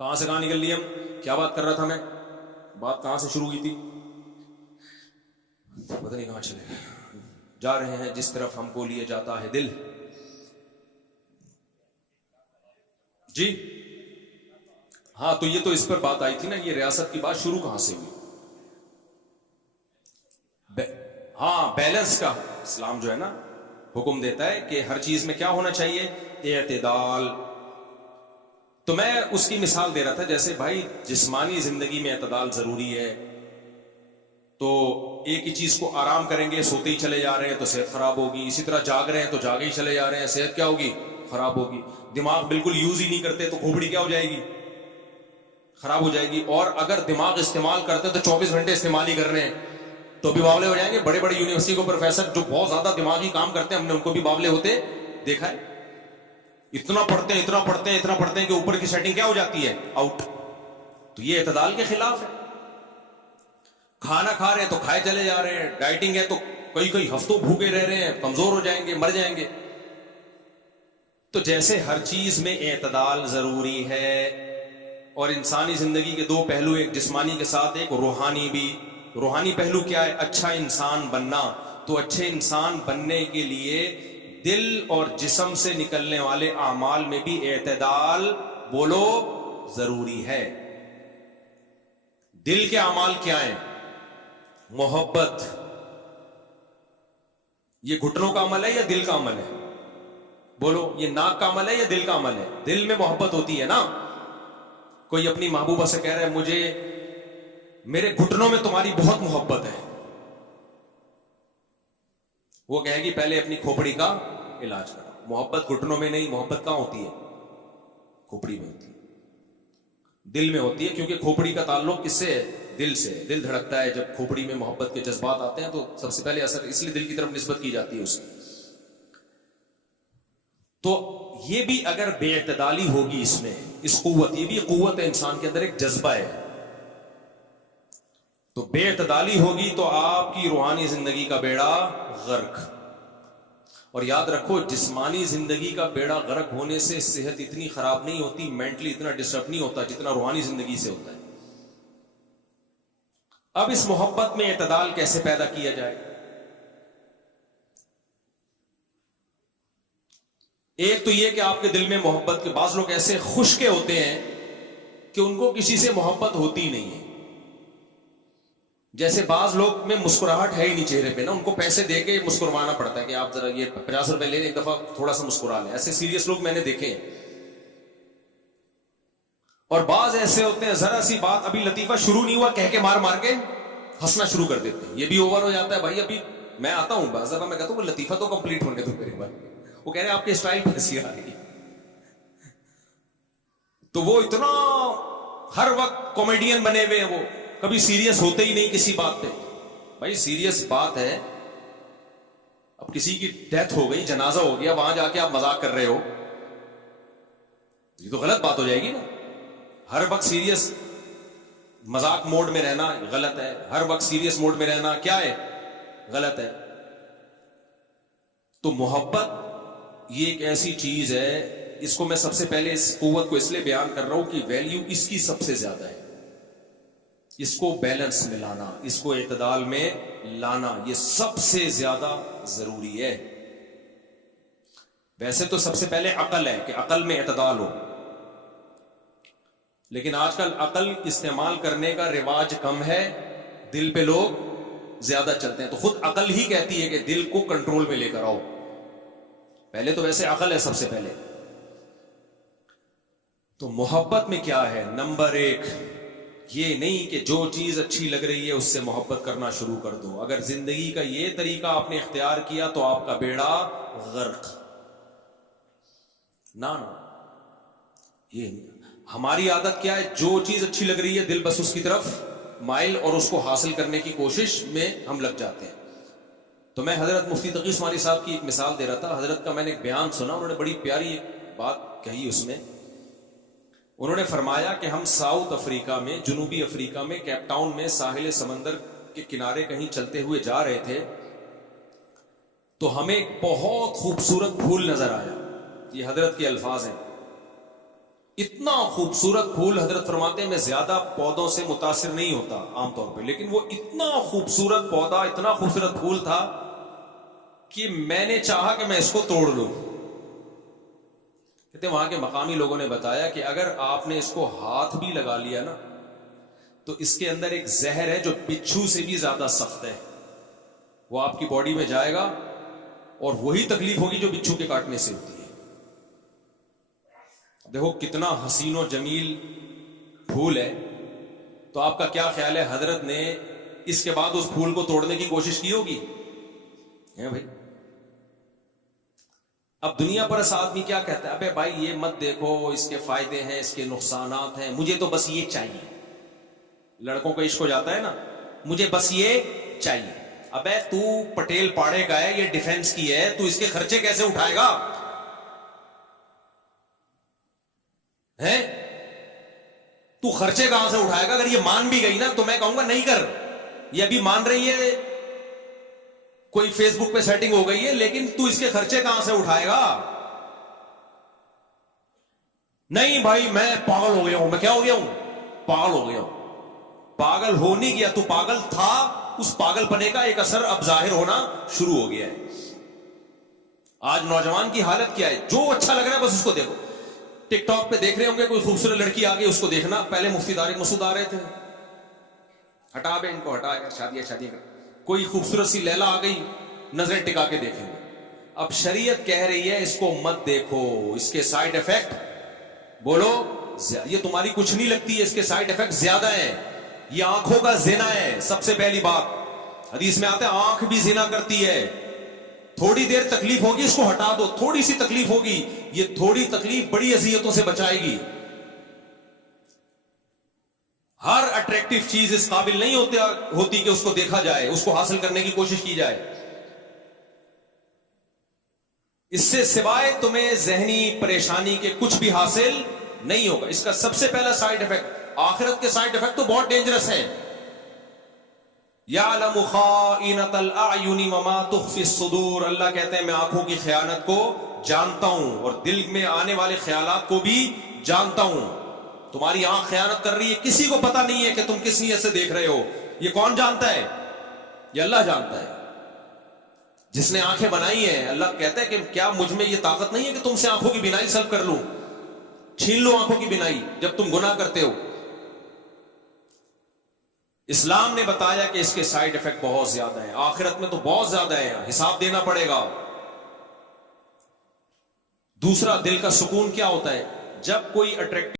کہاں سے کہاں نکل لی ہم؟ کیا بات کر رہا تھا میں؟ بات کہاں سے شروع ہوئی تھی؟ پتہ نہیں کہاں چلے جا رہے ہیں جس طرف ہم کو لیے جاتا ہے دل. جی ہاں، تو یہ تو اس پر بات آئی تھی نا، یہ ریاست کی بات شروع کہاں سے ہوئی؟ ہاں، بیلنس کا اسلام جو ہے نا حکم دیتا ہے کہ ہر چیز میں کیا ہونا چاہیے؟ اعتدال. تو میں اس کی مثال دے رہا تھا، جیسے بھائی جسمانی زندگی میں اعتدال ضروری ہے، تو ایک ہی چیز کو آرام کریں گے، سوتے ہی چلے جا رہے ہیں تو صحت خراب ہوگی. اسی طرح جاگ رہے ہیں تو جاگے ہی چلے جا رہے ہیں، صحت کیا ہوگی؟ خراب ہوگی. دماغ بالکل یوز ہی نہیں کرتے تو کھوپڑی کیا ہو جائے گی؟ خراب ہو جائے گی. اور اگر دماغ استعمال کرتے تو 24 گھنٹے استعمال ہی کر رہے ہیں تو بھی باولے ہو جائیں گے. بڑے بڑے یونیورسٹی کو پروفیسر جو بہت زیادہ دماغی کام کرتے ہیں، ہم نے ان کو بھی باولے ہوتے دیکھا ہے. اتنا پڑھتے ہیں اتنا پڑھتے ہیں اتنا پڑھتے ہیں کہ اوپر کی سیٹنگ کیا ہو جاتی ہے؟ آؤٹ. تو یہ اعتدال کے خلاف ہے. کھانا کھا رہے ہیں تو کھائے چلے جا رہے ہیں، ڈائٹنگ ہے تو کئی ہفتوں بھوکے رہ رہے ہیں، کمزور ہو جائیں گے، مر جائیں گے. تو جیسے ہر چیز میں اعتدال ضروری ہے، اور انسانی زندگی کے دو پہلو، ایک جسمانی کے ساتھ ایک روحانی بھی. روحانی پہلو کیا ہے؟ اچھا انسان بننا. تو اچھے انسان بننے کے لیے دل اور جسم سے نکلنے والے اعمال میں بھی اعتدال بولو ضروری ہے. دل کے اعمال کیا ہیں؟ محبت. یہ گھٹنوں کا عمل ہے یا دل کا عمل ہے؟ بولو، یہ ناک کا عمل ہے یا دل کا عمل ہے؟ دل میں محبت ہوتی ہے نا. کوئی اپنی محبوبہ سے کہہ رہا ہے مجھے میرے گھٹنوں میں تمہاری بہت محبت ہے، وہ کہے گی پہلے اپنی کھوپڑی کا علاج کرو. محبت گھٹنوں میں نہیں، محبت کہاں ہوتی ہے؟ کھوپڑی میں ہوتی ہے، دل میں ہوتی ہے. کیونکہ کھوپڑی کا تعلق کس سے ہے؟ دل سے. دل دھڑکتا ہے جب کھوپڑی میں محبت کے جذبات آتے ہیں تو سب سے پہلے اثر اس لیے دل کی طرف نسبت کی جاتی ہے اس کی. تو یہ بھی اگر بے اعتدالی ہوگی اس میں، اس قوت، یہ بھی قوت ہے انسان کے اندر، ایک جذبہ ہے، تو بے اعتدالی ہوگی تو آپ کی روحانی زندگی کا بیڑا غرق. اور یاد رکھو، جسمانی زندگی کا بیڑا غرق ہونے سے صحت اتنی خراب نہیں ہوتی، مینٹلی اتنا ڈسٹرب نہیں ہوتا جتنا روحانی زندگی سے ہوتا ہے. اب اس محبت میں اعتدال کیسے پیدا کیا جائے؟ ایک تو یہ کہ آپ کے دل میں محبت کے، بعض لوگ ایسے خشکے ہوتے ہیں کہ ان کو کسی سے محبت ہوتی نہیں ہے. جیسے بعض لوگ میں مسکراہٹ ہے ہی نہیں چہرے پہ نا، ان کو پیسے دے کے مسکروانا پڑتا ہے کہ آپ ذرا یہ 50 روپے لیں، ایک دفعہ تھوڑا سا مسکرا لیں. ایسے سیریس لوگ میں نے دیکھے ہیں. اور بعض ایسے ہوتے ہیں ذرا سی بات، ابھی لطیفہ شروع نہیں ہوا کہہ کے مار مار کے ہنسنا شروع کر دیتے ہیں. یہ بھی اوور ہو جاتا ہے بھائی. ابھی میں آتا ہوں بعض دفعہ، میں کہتا ہوں لطیفہ تو کمپلیٹ ہونے دو میرے بھائی. وہ کہہ رہے ہیں آپ کے اسٹائل پہ ہنسی آ رہی ہے. تو وہ اتنا ہر وقت کامیڈین بنے ہوئے ہیں، وہ کبھی سیریس ہوتے ہی نہیں کسی بات پہ. بھائی سیریس بات ہے، اب کسی کی ڈیتھ ہو گئی، جنازہ ہو گیا، وہاں جا کے آپ مذاق کر رہے ہو، یہ تو غلط بات ہو جائے گی نا. ہر وقت سیریس مذاق موڈ میں رہنا غلط ہے، ہر وقت سیریس موڈ میں رہنا کیا ہے؟ غلط ہے. تو محبت یہ ایک ایسی چیز ہے، اس کو میں سب سے پہلے اس قوت کو اس لیے بیان کر رہا ہوں کہ ویلیو اس کی سب سے زیادہ ہے. اس کو بیلنس میں لانا، اس کو اعتدال میں لانا، یہ سب سے زیادہ ضروری ہے. ویسے تو سب سے پہلے عقل ہے کہ عقل میں اعتدال ہو، لیکن آج کل عقل استعمال کرنے کا رواج کم ہے، دل پہ لوگ زیادہ چلتے ہیں. تو خود عقل ہی کہتی ہے کہ دل کو کنٹرول میں لے کر آؤ. پہلے تو ویسے عقل ہے سب سے پہلے. تو محبت میں کیا ہے؟ نمبر 1 یہ نہیں کہ جو چیز اچھی لگ رہی ہے اس سے محبت کرنا شروع کر دو. اگر زندگی کا یہ طریقہ آپ نے اختیار کیا تو آپ کا بیڑا غرق. نہ یہ نہیں. ہماری عادت کیا ہے؟ جو چیز اچھی لگ رہی ہے دل بس اس کی طرف مائل، اور اس کو حاصل کرنے کی کوشش میں ہم لگ جاتے ہیں. تو میں حضرت مفتی تقی عثمانی صاحب کی ایک مثال دے رہا تھا. حضرت کا میں نے ایک بیان سنا، انہوں نے بڑی پیاری بات کہی. اس میں انہوں نے فرمایا کہ ہم ساؤتھ افریقہ میں، جنوبی افریقہ میں، کیپ ٹاؤن میں ساحل سمندر کے کنارے کہیں چلتے ہوئے جا رہے تھے، تو ہمیں ایک بہت خوبصورت پھول نظر آیا. یہ حضرت کے الفاظ ہیں. اتنا خوبصورت پھول حضرت فرماتے ہیں میں زیادہ پودوں سے متاثر نہیں ہوتا عام طور پہ، لیکن وہ اتنا خوبصورت پودا، اتنا خوبصورت پھول تھا کہ میں نے چاہا کہ میں اس کو توڑ لوں. کہتے وہاں کے مقامی لوگوں نے بتایا کہ اگر آپ نے اس کو ہاتھ بھی لگا لیا نا تو اس کے اندر ایک زہر ہے جو بچھو سے بھی زیادہ سخت ہے، وہ آپ کی باڈی میں جائے گا اور وہی تکلیف ہوگی جو بچھو کے کاٹنے سے ہوتی ہے. دیکھو کتنا حسین و جمیل پھول ہے. تو آپ کا کیا خیال ہے حضرت نے اس کے بعد اس پھول کو توڑنے کی کوشش کی ہوگی؟ بھائی اب دنیا پر اس آدمی کیا کہتا ہے، ابے بھائی یہ مت دیکھو، اس کے فائدے ہیں، اس کے نقصانات ہیں، مجھے تو بس یہ چاہیے. لڑکوں کا عشق ہو جاتا ہے نا، مجھے بس یہ چاہیے. ابے تو پٹیل پاڑے کا ہے، یہ ڈیفنس کی ہے، تو اس کے خرچے کیسے اٹھائے گا؟ ہیں تو خرچے کہاں سے اٹھائے گا؟ اگر یہ مان بھی گئی نا تو میں کہوں گا نہیں کر. یہ ابھی مان رہی ہے، کوئی فیس بک پہ سیٹنگ ہو گئی ہے، لیکن تو اس کے خرچے کہاں سے اٹھائے گا؟ نہیں بھائی میں پاگل ہو گیا ہوں. میں کیا ہو گیا ہوں؟ پاگل ہو گیا ہوں. پاگل ہو نہیں گیا، تو پاگل تھا. اس پاگل پنے کا ایک اثر اب ظاہر ہونا شروع ہو گیا ہے. آج نوجوان کی حالت کیا ہے؟ جو اچھا لگ رہا ہے بس اس کو دیکھو. ٹک ٹاک پہ دیکھ رہے ہوں گے کوئی خوبصورت لڑکی آ گئی، اس کو دیکھنا. پہلے مفتی طارق مسعود آ رہے تھے، ہٹا بے ان کو، ہٹا یار، شادی کر. کوئی خوبصورت سی لیلا آ گئی، نظریں ٹکا کے دیکھیں گے. اب شریعت کہہ رہی ہے اس کو مت دیکھو، اس کے سائیڈ افیکٹ بولو یہ تمہاری کچھ نہیں لگتی ہے، اس کے سائیڈ افیکٹ زیادہ ہیں. یہ آنکھوں کا زنا ہے. سب سے پہلی بات حدیث میں آتا ہے آنکھ بھی زنا کرتی ہے. تھوڑی دیر تکلیف ہوگی، اس کو ہٹا دو. تھوڑی سی تکلیف ہوگی، یہ تھوڑی تکلیف بڑی اذیتوں سے بچائے گی. ہر اٹریکٹیو چیز اس قابل نہیں ہوتی کہ اس کو دیکھا جائے، اس کو حاصل کرنے کی کوشش کی جائے. اس سے سوائے تمہیں ذہنی پریشانی کے کچھ بھی حاصل نہیں ہوگا. اس کا سب سے پہلا سائیڈ افیکٹ، آخرت کے سائیڈ افیکٹ تو بہت ڈینجرس ہیں. یعلم خائنۃ الاعین وما تخفی الصدور. اللہ کہتے ہیں میں آنکھوں کی خیانت کو جانتا ہوں اور دل میں آنے والے خیالات کو بھی جانتا ہوں. تمہاری آنکھ خیانت کر رہی ہے، کسی کو پتا نہیں ہے کہ تم کس نیت سے دیکھ رہے ہو. یہ کون جانتا ہے؟ یہ اللہ جانتا ہے، جس نے آنکھیں بنائی ہیں. اللہ کہتا ہے کہ کیا مجھ میں یہ طاقت نہیں ہے کہ تم سے آنکھوں کی بینائی سلب کر لوں؟ چھین لو آنکھوں کی بینائی جب تم گناہ کرتے ہو. اسلام نے بتایا کہ اس کے سائیڈ افیکٹ بہت زیادہ ہیں، آخرت میں تو بہت زیادہ ہیں، حساب دینا پڑے گا. دوسرا، دل کا سکون کیا ہوتا ہے؟ جب کوئی اٹریکٹیو